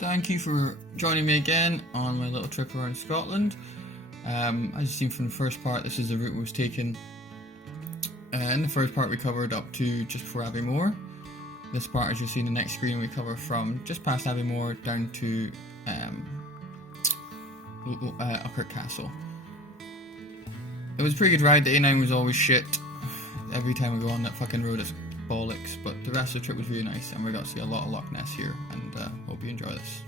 Thank you for joining me again on my little trip around Scotland. As you've seen from the first part, this is the route we was taken. In the first part we covered up to just before Abbeymoor. This part, as you see in the next screen, we cover from just past Abbeymoor down to Urquhart Castle. It was a pretty good ride. The A9 was always shit. Every time we go on that fucking road it's bollocks, but the rest of the trip was really nice and we got to see a lot of Loch Ness here, and hope you enjoy this.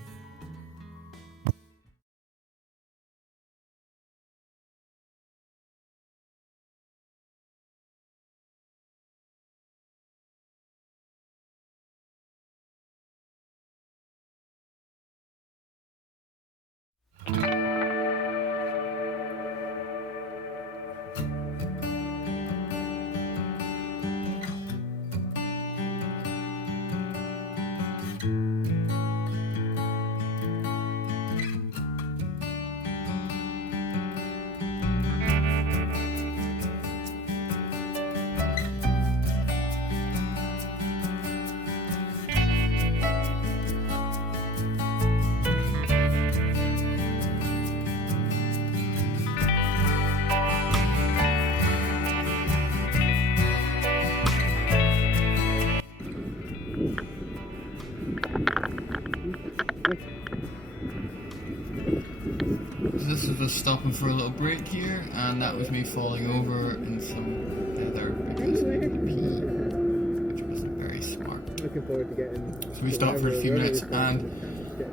This was us stopping for a little break here, and that was me falling over in some heather because I could pee, which wasn't very smart. Looking forward to getting. So we stopped for a few minutes, and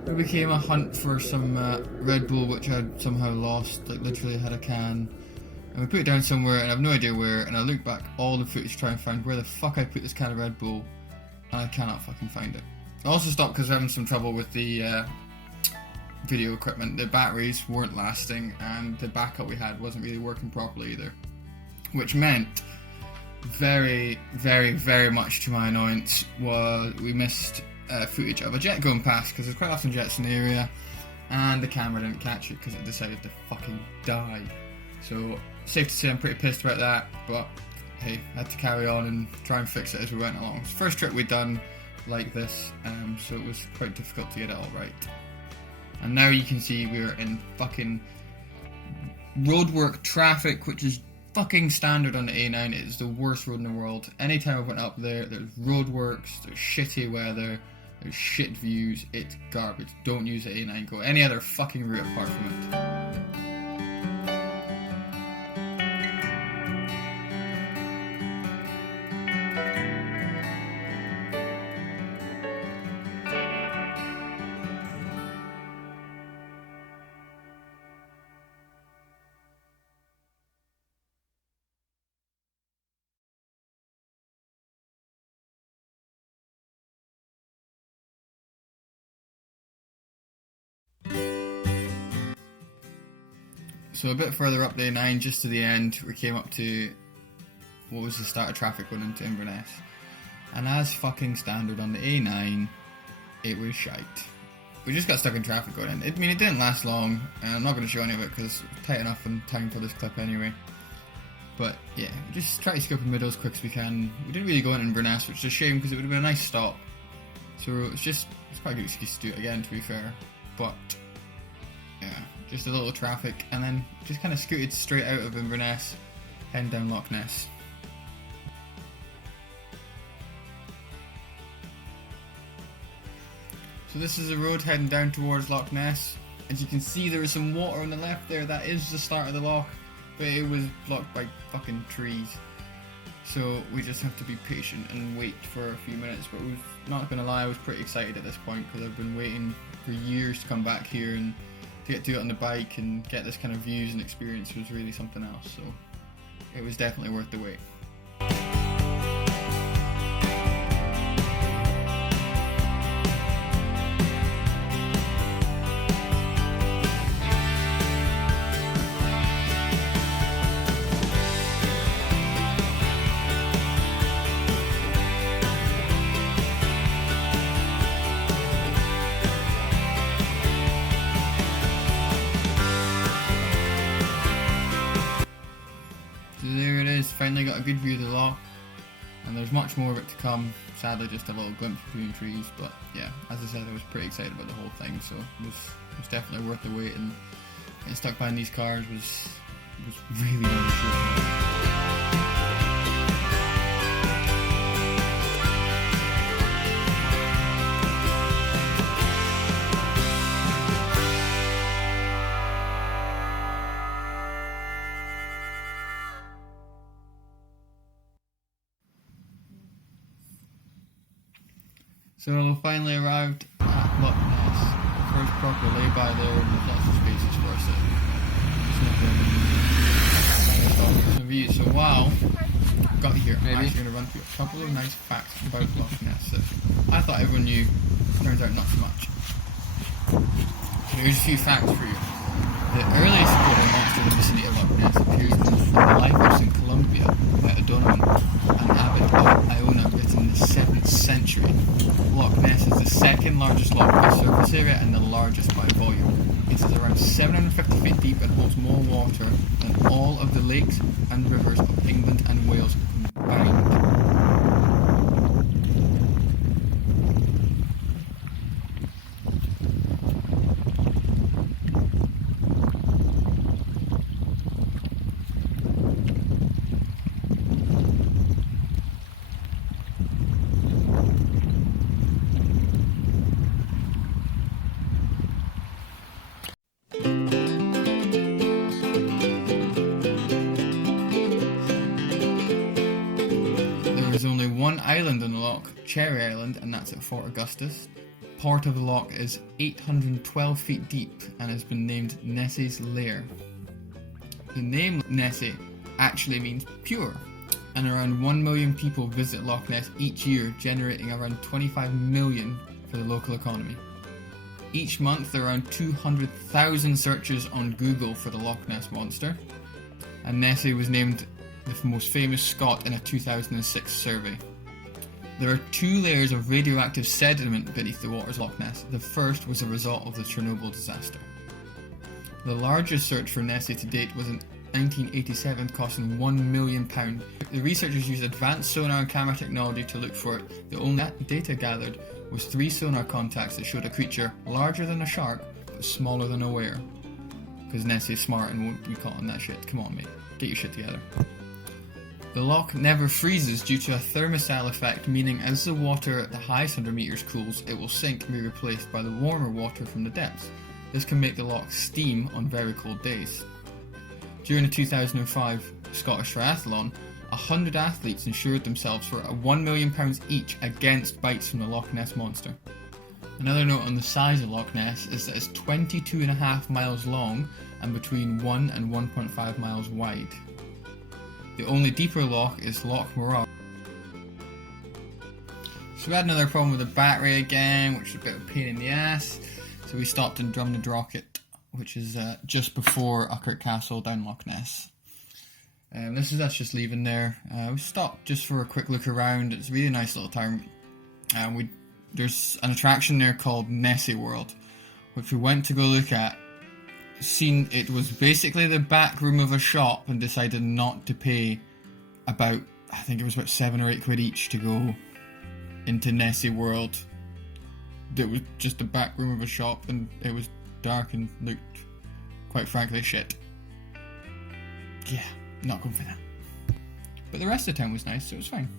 it became a hunt for some Red Bull, which I'd somehow lost. Like literally had a can, and we put it down somewhere, and I have no idea where. And I look back all the footage to try and find where the fuck I put this can of Red Bull, and I cannot fucking find it. I also stopped because I'm having some trouble with the video equipment. The batteries weren't lasting and the backup we had wasn't really working properly either, which meant very much to my annoyance was we missed footage of a jet going past, because there's quite often jets in the area, and the camera didn't catch it because it decided to fucking die. So safe to say I'm pretty pissed about that, but hey, I had to carry on and try and fix it as we went along. It's the first trip we'd done like this, so it was quite difficult to get it all right. And now you can see we're in fucking roadwork traffic, which is fucking standard on the A9. It is the worst road in the world. Anytime I went up there, there's roadworks, there's shitty weather, there's shit views, it's garbage. Don't use the A9, go any other fucking route apart from it. So a bit further up the A9, just to the end, we came up to what was the start of traffic going into Inverness. And as fucking standard on the A9, it was shite. We just got stuck in traffic going in. It didn't last long, and I'm not going to show any of it because it's tight enough in time for this clip anyway. But yeah, just try to skip the middle as quick as we can. We didn't really go into Inverness, which is a shame because it would have been a nice stop. So it's quite a good excuse to do it again, to be fair. But yeah, just a little traffic, and then just kind of scooted straight out of Inverness, heading down Loch Ness. So this is the road heading down towards Loch Ness. As you can see, there is some water on the left there. That is the start of the loch, but it was blocked by fucking trees. So we just have to be patient and wait for a few minutes. But we've not gonna lie, I was pretty excited at this point because I've been waiting for years to come back here, and to get to it on the bike and get this kind of views and experience was really something else. So it was definitely worth the wait. Finally got a good view of the loch. and there's much more of it to come. Sadly, just a little glimpse between trees, but yeah, as I said, I was pretty excited about the whole thing, so it was definitely worth the wait, and getting stuck behind these cars was really nice. So finally arrived at Loch Ness. First proper lay-by there with lots of spaces for us. Some views. So while I got here, I'm actually going to run through a couple of nice facts about Loch Ness that I thought everyone knew. Turns out not so much. So here's a few facts for you. The earliest water monster in the vicinity of Loch Ness appears in the lifeboats in Colombia by O'Donovan and Abbot of Iona, written in the 7th century. Loch Ness is the second largest loch by surface area and the largest by volume. It is around 750 feet deep and holds more water than all of the lakes and rivers of England and Wales combined. There is only one island on the loch, Cherry Island, and that's at Fort Augustus. Part of the loch is 812 feet deep and has been named Nessie's Lair. The name Nessie actually means pure, and around 1 million people visit Loch Ness each year, generating around 25 million for the local economy. Each month there are around 200,000 searches on Google for the Loch Ness monster, and Nessie was named the most famous Scot in a 2006 survey. There are 2 layers of radioactive sediment beneath the waters of Loch Ness. The first was a result of the Chernobyl disaster. The largest search for Nessie to date was in 1987, costing £1 million. The researchers used advanced sonar and camera technology to look for it. The only data gathered was 3 sonar contacts that showed a creature larger than a shark but smaller than a whale. Because Nessie is smart and won't be caught on that shit. Come on, mate. Get your shit together. The loch never freezes due to a thermostat effect, meaning as the water at the highest 100 metres cools, it will sink and be replaced by the warmer water from the depths. This can make the loch steam on very cold days. During the 2005 Scottish Triathlon, 100 athletes insured themselves for £1 million each against bites from the Loch Ness monster. Another note on the size of Loch Ness is that it's 22.5 miles long and between 1 and 1.5 miles wide. The only deeper loch is Loch Morar. So we had another problem with the battery again, which is a bit of a pain in the ass. So we stopped in Drumnadrochit, which is just before Urquhart Castle down Loch Ness. This is us just leaving there. We stopped just for a quick look around. It's a really nice little town. There's an attraction there called Nessie World, which we went to go look at. It was basically the back room of a shop, and decided not to pay about 7 or 8 quid each to go into Nessie World. It was just the back room of a shop, and it was dark and looked, quite frankly, shit. Yeah, not going for that. But the rest of the town was nice, so it was fine.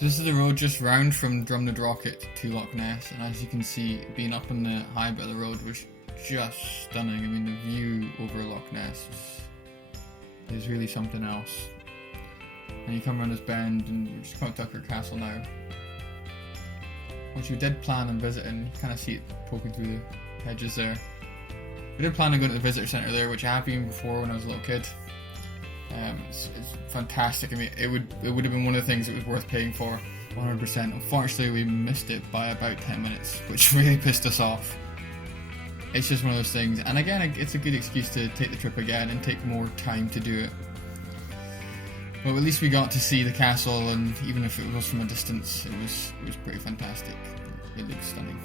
This is the road just round from Drumnadrochit to Loch Ness, and as you can see, being up on the high bit of the road was just stunning. I mean, the view over Loch Ness is really something else. And you come around this bend, and you're just coming to Urquhart Castle now, which we did plan on visiting. You kind of see it poking through the hedges there. We did plan on going to the visitor centre there, which I have been before when I was a little kid. It's fantastic. I mean, it would have been one of the things it was worth paying for, 100%. Unfortunately, we missed it by about 10 minutes, which really pissed us off. it's just one of those things. And again, it's a good excuse to take the trip again and take more time to do it. But at least we got to see the castle, and even if it was from a distance, it was pretty fantastic. It looked stunning.